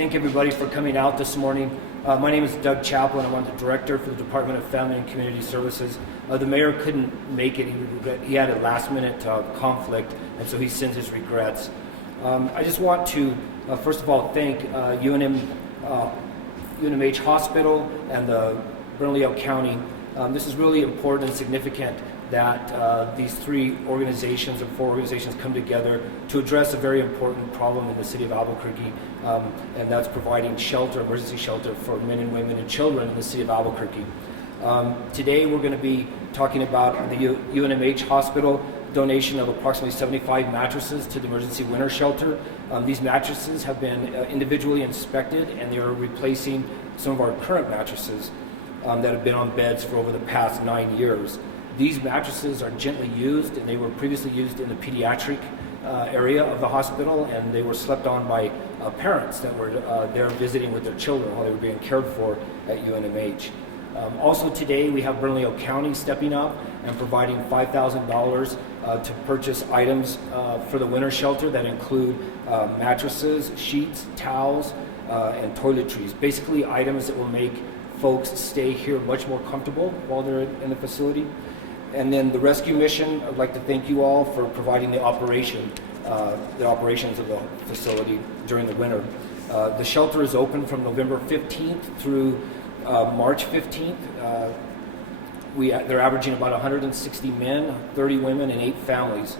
thank everybody for coming out this morning. My name is Doug Chaplin. I'm the director for the Department of Family and Community Services. The mayor couldn't make it. He had a last-minute conflict, and so he sends his regrets. I just want to, first of all, thank UNMH Hospital and the Bernalillo County. This is really important and significant that these three organizations and four organizations come together to address a very important problem in the city of Albuquerque, and that's providing shelter, emergency shelter for men and women and children in the city of Albuquerque. Today we're going to be talking about the UNMH Hospital donation of approximately 75 mattresses to the emergency winter shelter. These mattresses have been individually inspected, and they are replacing some of our current mattresses that have been on beds for over the past 9 years. These mattresses are gently used, and they were previously used in the pediatric area of the hospital, and they were slept on by parents that were there visiting with their children while they were being cared for at UNMH. Also today we have Bernalillo County stepping up and providing $5,000 to purchase items for the winter shelter that include mattresses, sheets, towels, and toiletries. Basically items that will make folks stay here much more comfortable while they're in the facility. And then the rescue mission, I'd like to thank you all for providing the operations of the facility during the winter. The shelter is open from November 15th through March 15th. They're averaging about 160 men, 30 women, and 8 families.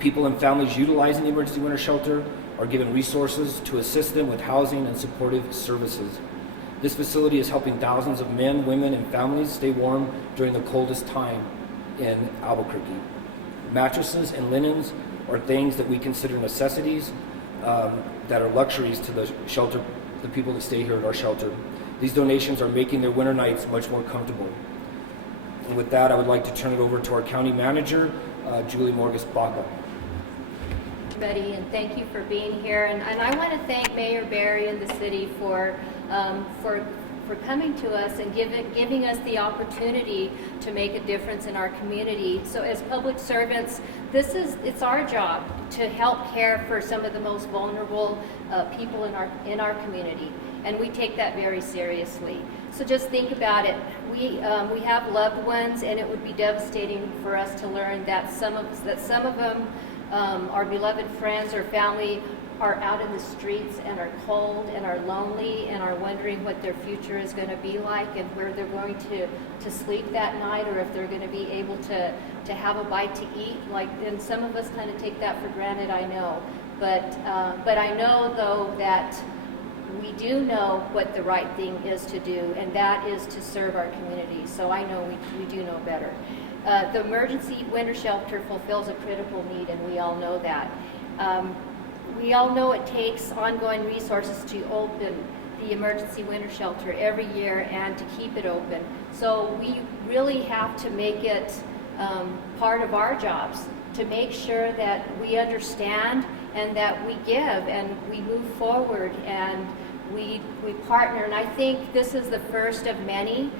People and families utilizing the emergency winter shelter are given resources to assist them with housing and supportive services. This facility is helping thousands of men, women, and families stay warm during the coldest time in Albuquerque. Mattresses and linens are things that we consider necessities that are luxuries to the shelter, the people that stay here at our shelter. These donations are making their winter nights much more comfortable. And with that, I would like to turn it over to our county manager, Julie Morgas Baca. Everybody, and thank you for being here. And I want to thank Mayor Barry and the city for coming to us and giving us the opportunity to make a difference in our community. So as public servants, it's our job to help care for some of the most vulnerable people in our community, and we take that very seriously. So just think about it. We have loved ones, and it would be devastating for us to learn that some of them, our beloved friends or family, are out in the streets and are cold and are lonely and are wondering what their future is going to be like and where they're going to sleep that night, or if they're going to be able to have a bite to eat. And some of us kind of take that for granted, I know. But I know, though, that we do know what the right thing is to do, and that is to serve our community. So I know we do know better. The emergency winter shelter fulfills a critical need, and we all know that. We all know it takes ongoing resources to open the emergency winter shelter every year and to keep it open. So we really have to make it part of our jobs to make sure that we understand and that we give and we move forward and we partner. And I think this is the first of many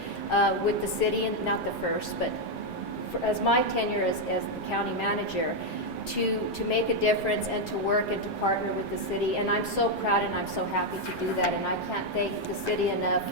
with the city, and not the first, but as my tenure as the county manager, to make a difference and to work and to partner with the city. And I'm so proud and I'm so happy to do that. And I can't thank the city enough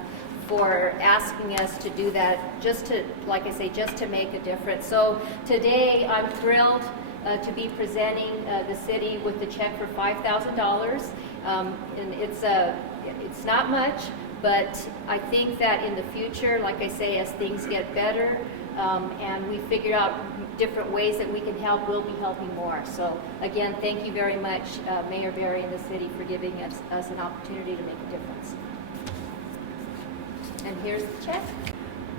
for asking us to do that, just to, like I say, just to make a difference. So today I'm thrilled to be presenting the city with the check for $5,000. And it's not much, but I think that in the future, like I say, as things get better, and we figure out different ways that we can help, we'll be helping more. So again, thank you very much, Mayor Barry and the city, for giving us an opportunity to make a difference. And here's the check.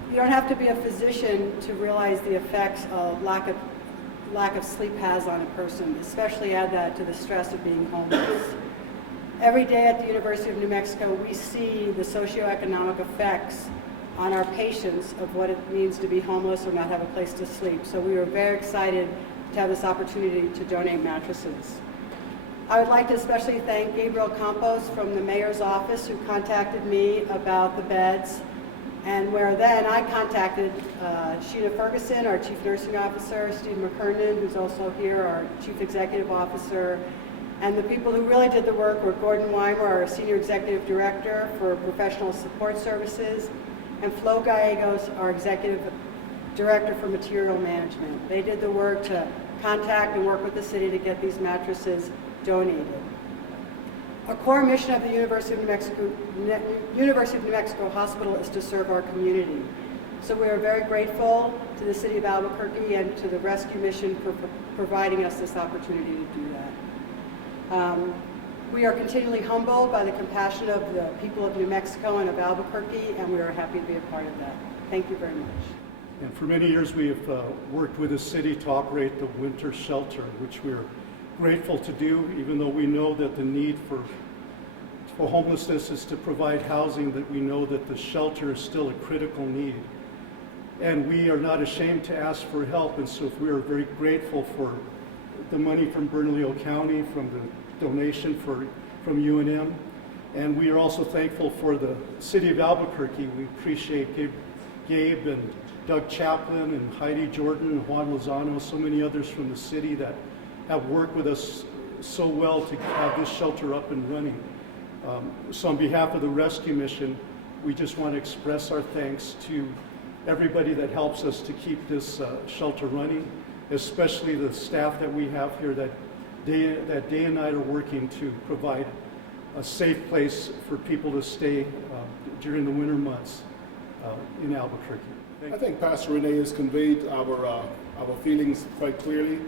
You don't have to be a physician to realize the effects of lack of sleep has on a person, especially add that to the stress of being homeless. Every day at the University of New Mexico, we see the socioeconomic effects on our patients of what it means to be homeless or not have a place to sleep. So we were very excited to have this opportunity to donate mattresses. I would like to especially thank Gabriel Campos from the mayor's office, who contacted me about the beds, and where then I contacted Sheena Ferguson, our chief nursing officer, Steve McKernan, who's also here, our chief executive officer, And the people who really did the work were Gordon Weimer, our Senior Executive Director for Professional Support Services, and Flo Gallegos, our Executive Director for Material Management. They did the work to contact and work with the city to get these mattresses donated. A core mission of the University of New Mexico Hospital is to serve our community. So we are very grateful to the City of Albuquerque and to the Rescue Mission for providing us this opportunity to do that. We are continually humbled by the compassion of the people of New Mexico and of Albuquerque, and we are happy to be a part of that. Thank you very much. And for many years, we have worked with the city to operate the winter shelter, which we're grateful to do, even though we know that the need for homelessness is to provide housing, that we know that the shelter is still a critical need. And we are not ashamed to ask for help, and so we are very grateful for the money from Bernalillo County, from the donation from UNM, and we are also thankful for the City of Albuquerque. We appreciate Gabe and Doug Chaplin and Heidi Jordan and Juan Lozano, so many others from the city that have worked with us so well to have this shelter up and running. So on behalf of the Rescue Mission, we just want to express our thanks to everybody that helps us to keep this shelter running, especially the staff that we have here that day and night are working to provide a safe place for people to stay during the winter months in Albuquerque. I think Pastor Renee has conveyed our feelings quite clearly,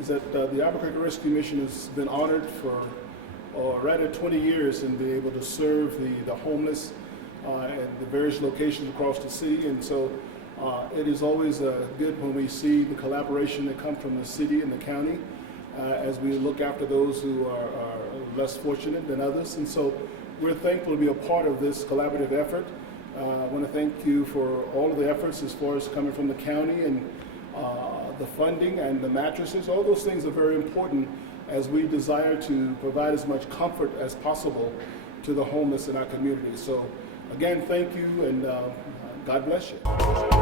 is that the Albuquerque Rescue Mission has been honored for rather 20 years and be able to serve the homeless at the various locations across the city. And so it is always good when we see the collaboration that comes from the city and the county as we look after those who are less fortunate than others. And so we're thankful to be a part of this collaborative effort. I want to thank you for all of the efforts as far as coming from the county and the funding and the mattresses. All those things are very important as we desire to provide as much comfort as possible to the homeless in our community. So again, thank you, and God bless you.